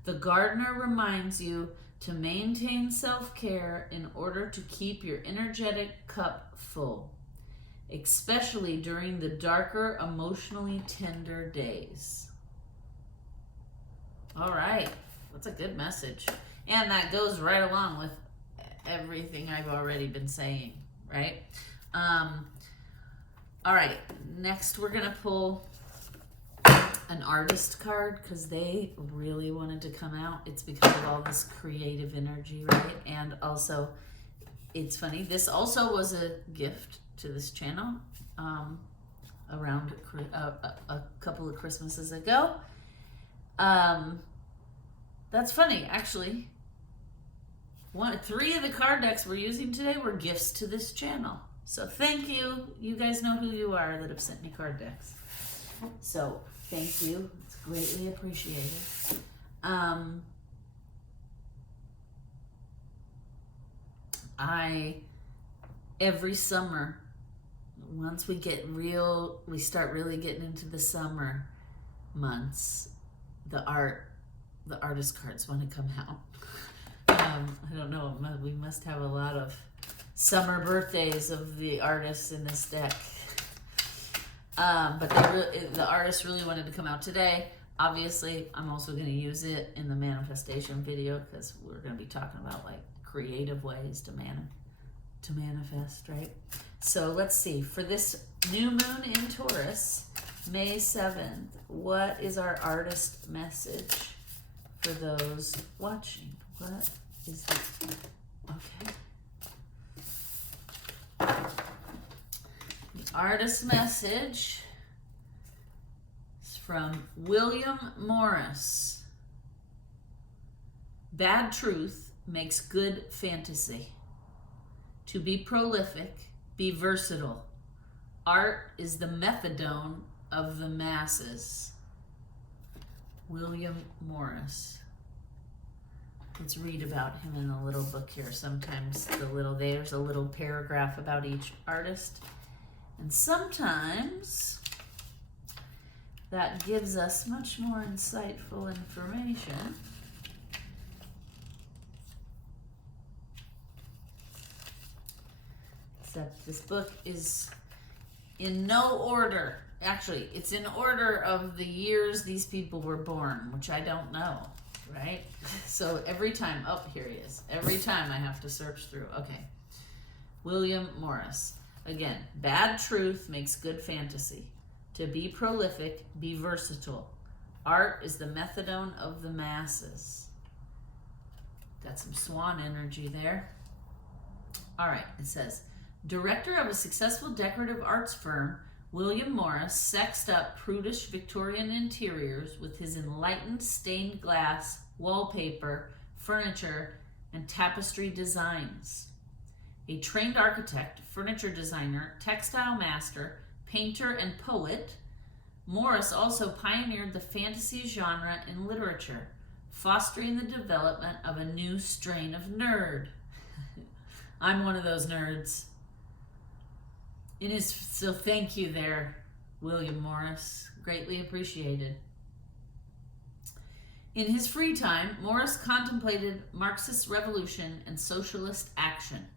The gardener reminds you to maintain self-care in order to keep your energetic cup full, especially during the darker, emotionally tender days. All right, that's a good message. And that goes right along with everything I've already been saying, right? All right, next we're gonna pull an artist card because they really wanted to come out. It's because of all this creative energy, right? And also, it's funny, this also was a gift to this channel around a couple of Christmases ago. That's funny, actually. 3 of the card decks we're using today were gifts to this channel. So thank you. You guys know who you are that have sent me card decks. So thank you. It's greatly appreciated. Every summer, once we start really getting into the summer months, the artist cards want to come out. I don't know, we must have a lot of summer birthdays of the artists in this deck. But the artist really wanted to come out today. Obviously, I'm also going to use it in the manifestation video because we're going to be talking about like creative ways to manifest, right? So let's see. For this new moon in Taurus, May 7th, what is our artist message for those watching? What is the... Okay. The artist message is from William Morris. Bad truth makes good fantasy. To be prolific, be versatile. Art is the methadone of the masses. William Morris. Let's read about him in a little book here. Sometimes there's a little paragraph about each artist. And sometimes that gives us much more insightful information. Except this book is in no order. Actually, it's in order of the years these people were born, which I don't know, right? So every time, oh, here he is. Every time I have to search through. Okay. William Morris. Again, bad truth makes good fantasy. To be prolific, be versatile. Art is the methadone of the masses. Got some swan energy there. All right, it says, director of a successful decorative arts firm, William Morris sexed up prudish Victorian interiors with his enlightened stained glass, wallpaper, furniture, and tapestry designs. A trained architect, furniture designer, textile master, painter, and poet, Morris also pioneered the fantasy genre in literature, fostering the development of a new strain of nerd. I'm one of those nerds. So thank you there, William Morris. Greatly appreciated. In his free time, Morris contemplated Marxist revolution and socialist action.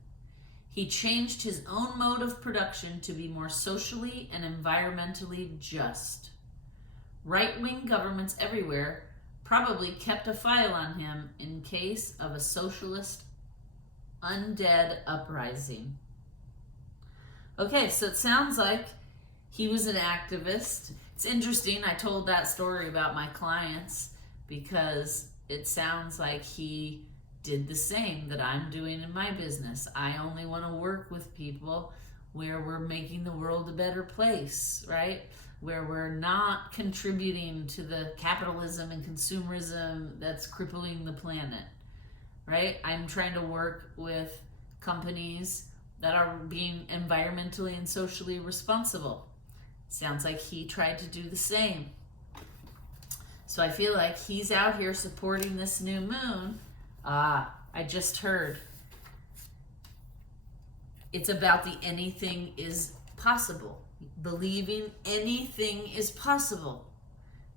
He changed his own mode of production to be more socially and environmentally just. Right-wing governments everywhere probably kept a file on him in case of a socialist undead uprising. Okay, so it sounds like he was an activist. It's interesting, I told that story about my clients because it sounds like he did the same that I'm doing in my business. I only want to work with people where we're making the world a better place, right? Where we're not contributing to the capitalism and consumerism that's crippling the planet, right? I'm trying to work with companies that are being environmentally and socially responsible. Sounds like he tried to do the same. So I feel like he's out here supporting this new moon. I just heard. It's about the anything is possible. Believing anything is possible.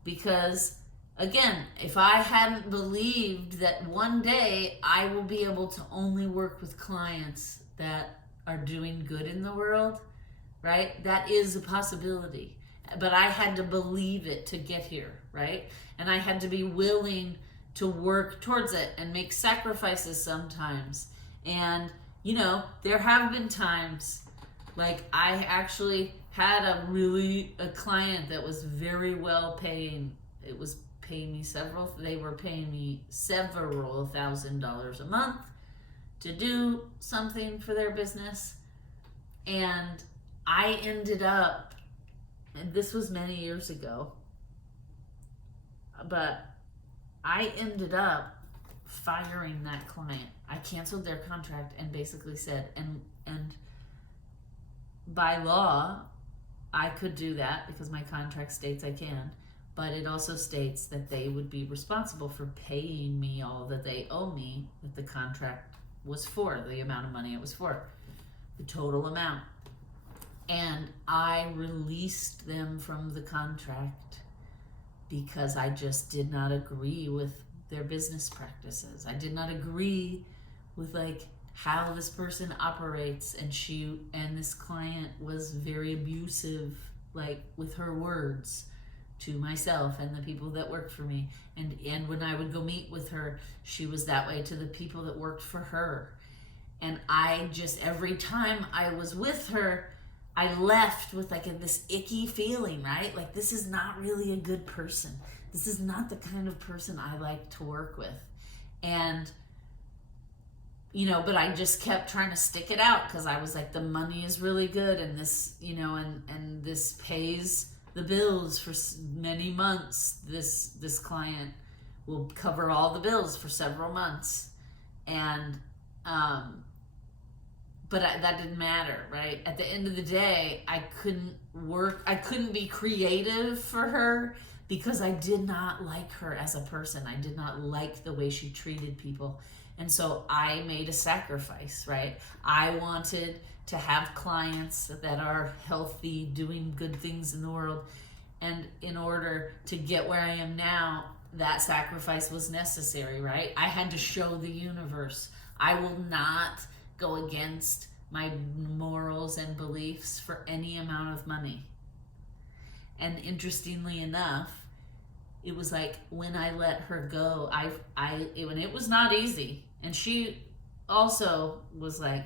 Because, again, if I hadn't believed that one day I will be able to only work with clients that are doing good in the world, right? That is a possibility. But I had to believe it to get here, right? And I had to be willing to work towards it and make sacrifices sometimes. And, you know, there have been times, like I actually had a client that was very well paying. It was paying me they were paying me several $1,000s a month to do something for their business. And I ended up, and this was many years ago, but I ended up firing that client. I canceled their contract and basically said, and by law, I could do that because my contract states I can, but it also states that they would be responsible for paying me all that they owe me, that the contract was for, the amount of money it was for, the total amount. And I released them from the contract because I just did not agree with their business practices. I did not agree with like how this person operates, and this client was very abusive, like with her words to myself and the people that worked for me. And when I would go meet with her, she was that way to the people that worked for her. And I just, every time I was with her, I left with like this icky feeling, right? Like, this is not really a good person. This is not the kind of person I like to work with. And, you know, but I just kept trying to stick it out because I was like, the money is really good, and this, you know, and this pays the bills for many months. This client will cover all the bills for several months. And, but that didn't matter, right? At the end of the day, I couldn't be creative for her because I did not like her as a person. I did not like the way she treated people. And so I made a sacrifice, right? I wanted to have clients that are healthy, doing good things in the world. And in order to get where I am now, that sacrifice was necessary, right? I had to show the universe I will not go against my morals and beliefs for any amount of money. And interestingly enough, it was like when I let her go, when it was not easy, and she also was like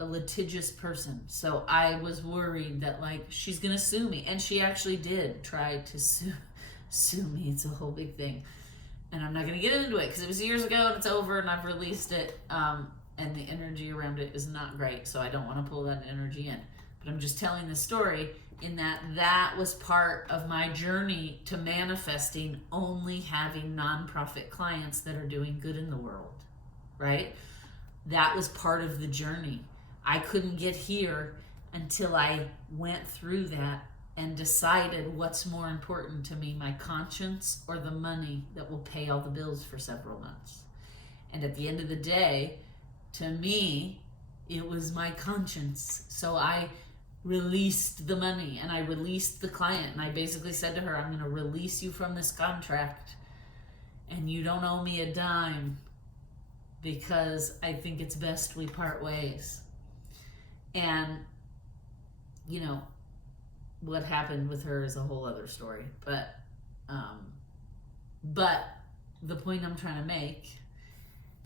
a litigious person, so I was worried that like she's gonna sue me, and she actually did try to sue me. It's a whole big thing, and I'm not gonna get into it because it was years ago and it's over and I've released it. And the energy around it is not great, so I don't want to pull that energy in. But I'm just telling the story in that was part of my journey to manifesting only having nonprofit clients that are doing good in the world, right? that was part of the journey. I couldn't get here until I went through that and decided what's more important to me, my conscience or the money that will pay all the bills for several months. And at the end of the day, to me, it was my conscience. So I released the money and I released the client. And I basically said to her, I'm going to release you from this contract and you don't owe me a dime because I think it's best we part ways. And, you know, what happened with her is a whole other story. But the point I'm trying to make,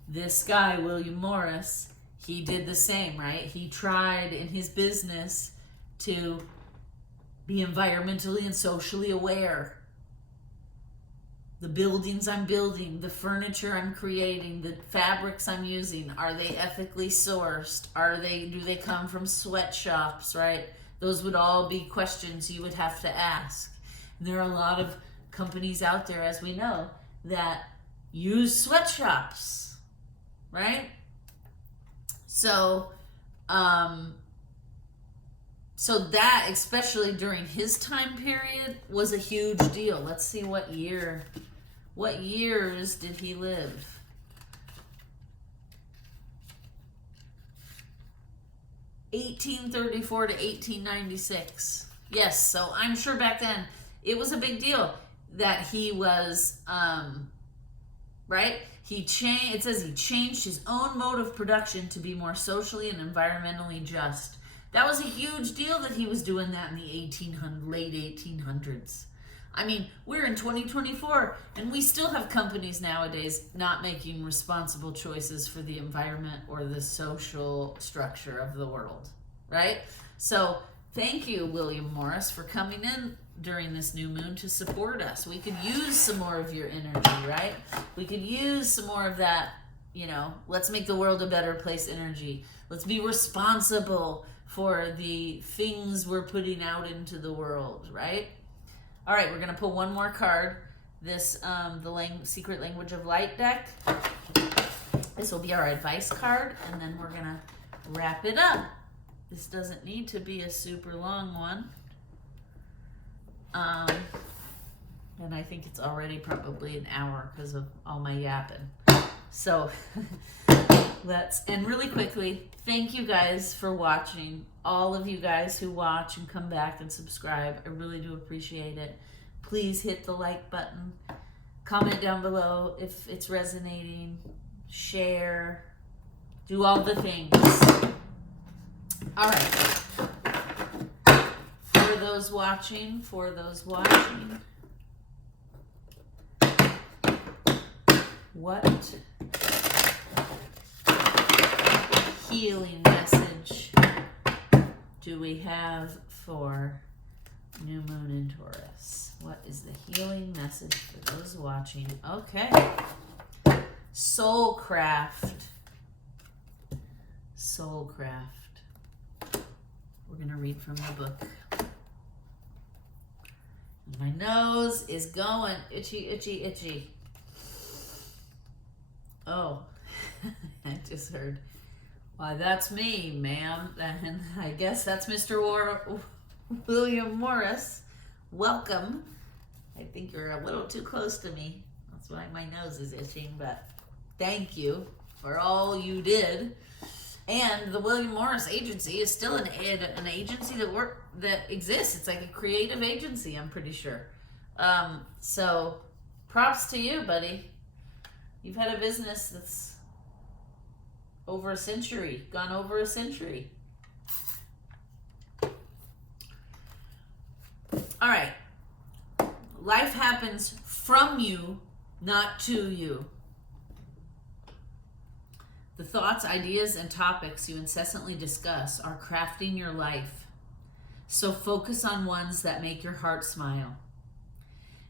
this guy, William Morris, he did the same, right? He tried in his business to be environmentally and socially aware. The buildings I'm building, the furniture I'm creating, the fabrics I'm using, are they ethically sourced? Do they come from sweatshops, right? Those would all be questions you would have to ask. And there are a lot of companies out there, as we know, that use sweatshops, right? So that, especially during his time period, was a huge deal. Let's see what years did he live? (1834 to 1896). Yes, so I'm sure back then it was a big deal that he was, right? It says he changed his own mode of production to be more socially and environmentally just. That was a huge deal that he was doing that in the late 1800s. I mean, we're in 2024 and we still have companies nowadays not making responsible choices for the environment or the social structure of the world, right? So thank you, William Morris, for coming in during this new moon to support us. We could use some more of your energy, right? We could use some more of that, you know, let's make the world a better place energy. Let's be responsible for the things we're putting out into the world, right? All right, we're going to pull one more card. This, the Secret Language of Light deck. This will be our advice card, and then we're going to wrap it up. This doesn't need to be a super long one. And I think it's already probably an hour because of all my yapping. So and really quickly, thank you guys for watching. All of you guys who watch and come back and subscribe, I really do appreciate it. Please hit the like button. Comment down below if it's resonating. Share. Do all the things. All right. For those watching, what healing message do we have for new moon in Taurus? What is the healing message for those watching? Okay. Soulcraft. We're going to read from the book. My nose is going itchy, itchy, itchy. Oh, I just heard, why, that's me, ma'am. And I guess that's Mr. William Morris. Welcome. I think you're a little too close to me. That's why my nose is itching, but thank you for all you did. And the William Morris Agency is still an agency that exists. It's like a creative agency, I'm pretty sure. So props to you, buddy. You've had a business that's gone over a century. All right. Life happens from you, not to you. The thoughts, ideas, and topics you incessantly discuss are crafting your life. So focus on ones that make your heart smile.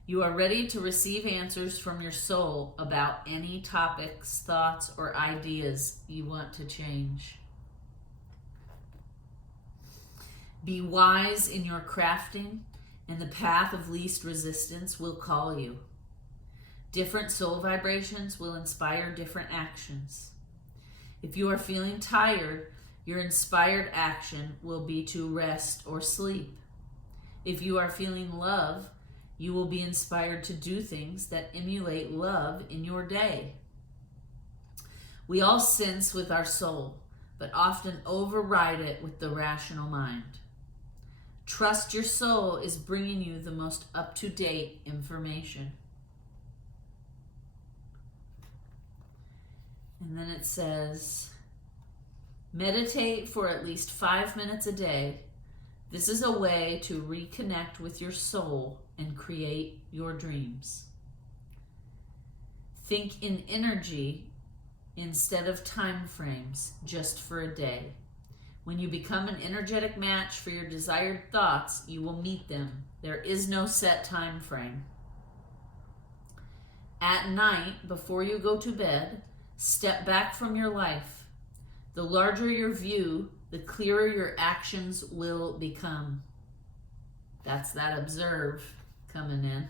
You are ready to receive answers from your soul about any topics, thoughts, or ideas you want to change. Be wise in your crafting, and the path of least resistance will call you. Different soul vibrations will inspire different actions. If you are feeling tired, your inspired action will be to rest or sleep. If you are feeling love, you will be inspired to do things that emulate love in your day. We all sense with our soul, but often override it with the rational mind. Trust your soul is bringing you the most up-to-date information. And then it says, meditate for at least 5 minutes a day. This is a way to reconnect with your soul and create your dreams. Think in energy instead of time frames, just for a day. When you become an energetic match for your desired thoughts, you will meet them. There is no set time frame. At night, before you go to bed, step back from your life. The larger your view, the clearer your actions will become. That's that observe coming in.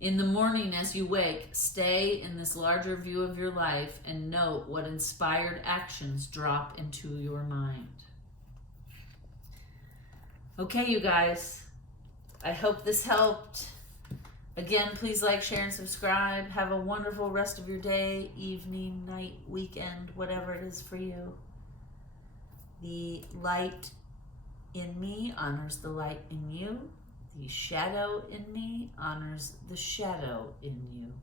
In the morning as you wake, stay in this larger view of your life and note what inspired actions drop into your mind. Okay, you guys, I hope this helped. Again, please like, share, and subscribe. Have a wonderful rest of your day, evening, night, weekend, whatever it is for you. The light in me honors the light in you. The shadow in me honors the shadow in you.